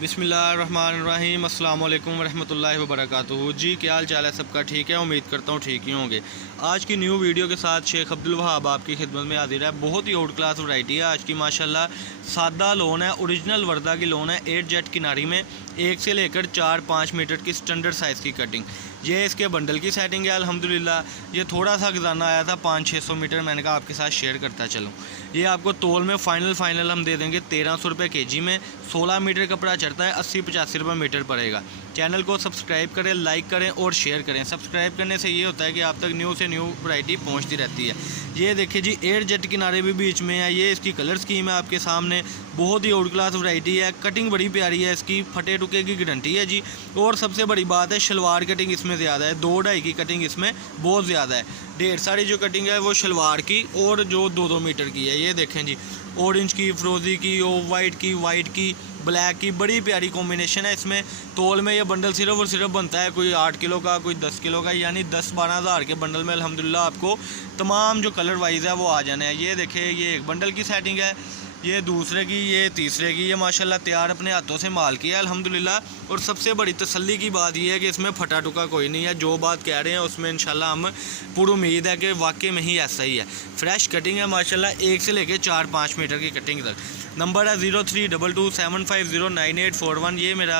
बिस्मिल्लाहिर्रहमानिर्रहीम अस्सलाम वालेकुम वरहमतुल्लाहि वबरकातुहू। जी क्या हाल चाल है सबका? ठीक है, उम्मीद करता हूँ ठीक ही होंगे। आज की न्यू वीडियो के साथ शेख अब्दुल वहाब आपकी खिदमत में हाजिर है। बहुत ही आउट क्लास वैरायटी है आज की माशाल्लाह। सादा लोन है, ओरिजिनल वर्दा की लोन है, 8 जेट किनारी में 1 से लेकर 4-5 मीटर की स्टैंडर्ड साइज़ की कटिंग। ये इसके बंडल की सेटिंग है अल्हम्दुलिल्लाह। ये थोड़ा सा खजाना आया था 500-600 मीटर, मैंने कहा आपके साथ शेयर करता चलूँ। ये आपको तोल में फ़ाइनल हम दे देंगे 1300 रुपये केजी में। 16 मीटर कपड़ा चढ़ता है, 80-85 रुपये मीटर पड़ेगा। चैनल को सब्सक्राइब करें, लाइक करें और शेयर करें। सब्सक्राइब करने से ये होता है कि आप तक न्यू से न्यू वैरायटी पहुंचती रहती है। ये देखिए जी, 8 जेट किनारे भी बीच में है। ये इसकी कलर स्कीम है आपके सामने। बहुत ही आउट क्लास वैरायटी है, कटिंग बड़ी प्यारी है इसकी, फटे टुके की गारंटी है जी। और सबसे बड़ी बात है, शलवार कटिंग इसमें ज़्यादा है, 2-2.5 की कटिंग इसमें बहुत ज़्यादा है। 1.5 साड़ी जो कटिंग है वो शलवार की और जो 2-2 मीटर की है। ये देखें जी, ऑरेंज की, फ्रोज़ी की, वाइट की, वाइट की, ब्लैक की, बड़ी प्यारी कॉम्बिनेशन है इसमें। तोल में ये बंडल सिर्फ और सिर्फ बनता है कोई 8 किलो का, कोई 10 किलो का, यानी 10-12 हज़ार के बंडल में अल्हम्दुलिल्लाह आपको तमाम जो कलर वाइज है वो आ जाने हैं। ये देखिए, ये एक बंडल की सेटिंग है, ये दूसरे की, ये तीसरे की। ये माशाल्लाह तैयार अपने हाथों से माल किया है अल्हम्दुलिल्लाह। और सबसे बड़ी तसल्ली की बात यह है कि इसमें फटा टुका कोई नहीं है। जो बात कह रहे हैं उसमें इंशाल्लाह हम पूरी उम्मीद है कि वाकई में ही ऐसा ही है। फ्रेश कटिंग है माशाल्लाह, 1 से लेकर 4-5 मीटर की कटिंग तक। नंबर है 032275098841। ये मेरा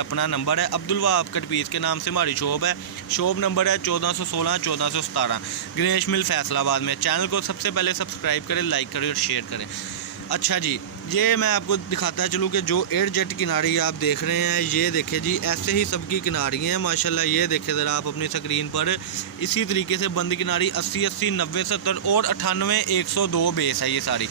अपना नंबर है। अब्दुल वहाब कट पीस के नाम से हमारी शॉप है। शॉप नंबर है 1416-1417, गणेश मिल फैसलाबाद में। चैनल को सबसे पहले सब्सक्राइब करें, लाइक करें और शेयर करें। अच्छा जी, ये मैं आपको दिखाता चलूँ कि जो 8 जेट किनारी आप देख रहे हैं, ये देखें जी, ऐसे ही सबकी किनारी हैं माशाल्लाह। ये देखें ज़रा आप अपनी स्क्रीन पर। इसी तरीके से बंद किनारी 80-80, 90-70 और 98-102 बेस है ये सारी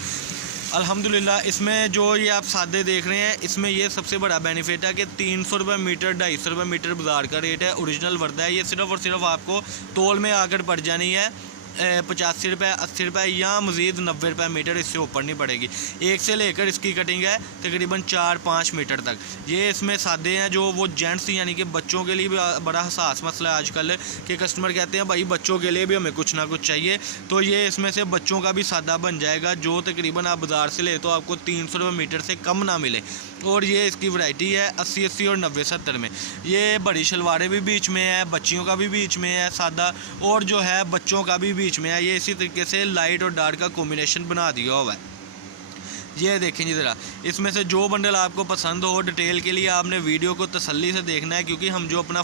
अल्हम्दुलिल्लाह। इसमें जो ये आप सादे देख रहे हैं, इसमें ये सबसे बड़ा बेनिफिट है कि 300 रुपये मीटर, 250 रुपये मीटर बाज़ार का रेट है। ओरिजिनल वर्दा है। ये सिर्फ़ और सिर्फ आपको तोल में आकर पड़ जानी है 85 रुपये, 80 रुपये या मज़ीद 90 रुपये मीटर, इससे ऊपर नहीं पड़ेगी। 1 से लेकर इसकी कटिंग है तकरीबन 4-5 मीटर तक। ये इसमें सादे हैं जो वो जेंट्स यानी कि बच्चों के लिए भी बड़ा हसास मसला है आजकल कि कस्टमर कहते हैं भाई बच्चों के लिए भी हमें कुछ ना कुछ चाहिए, तो ये इसमें से बच्चों का भी सादा बन जाएगा, जो तकरीबन आप बाज़ार से ले तो आपको 300 रुपये मीटर से कम ना मिले। और ये इसकी वैरायटी है 80-80 और 90-70 में। ये बड़ी शलवारें भी बीच में है, बच्चियों का भी बीच में है सादा, और जो है बच्चों का भी बीच में है। ये इसी तरीके से लाइट और डार्क का कॉम्बिनेशन बना दिया हुआ है। ये देखें जी ज़रा, इसमें से जो बंडल आपको पसंद हो, डिटेल के लिए आपने वीडियो को तसल्ली से देखना है, क्योंकि हम जो अपना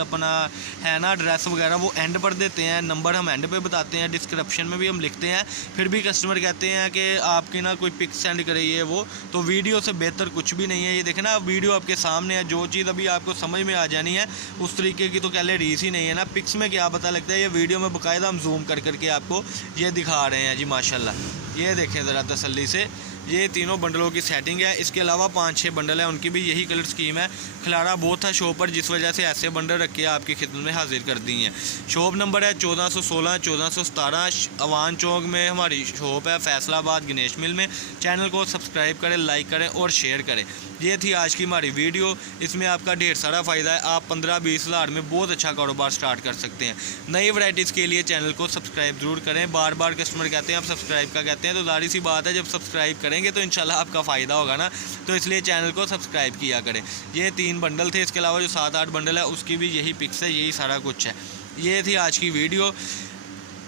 अपना है ना एड्रेस वगैरह वो एंड पर देते हैं, नंबर हम एंड पे बताते हैं, डिस्क्रिप्शन में भी हम लिखते हैं। फिर भी कस्टमर कहते हैं कि आपकी ना कोई पिक सेंड करे ये वो, तो वीडियो से बेहतर कुछ भी नहीं है। ये देखें ना, वीडियो आपके सामने है, जो चीज़ अभी आपको समझ में आ जानी है उस तरीके की तो कह ले रीस ही नहीं है ना। पिक्स में क्या पता लगता है, ये वीडियो में बाकायदा हम जूम कर करके आपको ये दिखा रहे हैं जी माशाल्लाह। ये देखें ज़रा तसल्ली से, ये तीनों बंडलों की सेटिंग है। इसके अलावा 5-6 बंडल हैं, उनकी भी यही कलर स्कीम है। खिलारा बहुत था शॉप पर, जिस वजह से ऐसे बंडल रख के आपकी खिदमत में हाजिर कर दी हैं। शॉप नंबर है 1416-1417, अवान चौक में हमारी शॉप है, फैसलाबाद गणेश मिल में। चैनल को सब्सक्राइब करें, लाइक करें और शेयर करें। ये थी आज की हमारी वीडियो। इसमें आपका ढेर सारा फ़ायदा है। आप 15-20 हज़ार में बहुत अच्छा कारोबार स्टार्ट कर सकते हैं। नई वैरायटीज़ के लिए चैनल को सब्सक्राइब ज़रूर करें। बार बार कस्टमर कहते हैं आप सब्सक्राइब का कहते हैं, तो जाहिर सी बात है जब सब्सक्राइब करेंगे तो इंशाल्लाह आपका फ़ायदा होगा ना, तो इसलिए चैनल को सब्सक्राइब किया करें। ये 3 बंडल थे, इसके अलावा जो 7-8 बंडल है उसकी भी यही पिक्स है, यही सारा कुछ है। ये थी आज की वीडियो।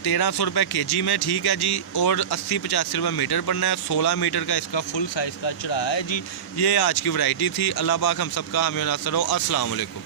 1300 रुपये केजी में, ठीक है जी, और 80-85 रुपये मीटर पड़ना है। 16 मीटर का इसका फुल साइज़ का चढ़ाया है जी। ये आज की वैरायटी थी। अल्लाह पाक हम सबका हामी नासर हो। अस्सलाम वालेकुम।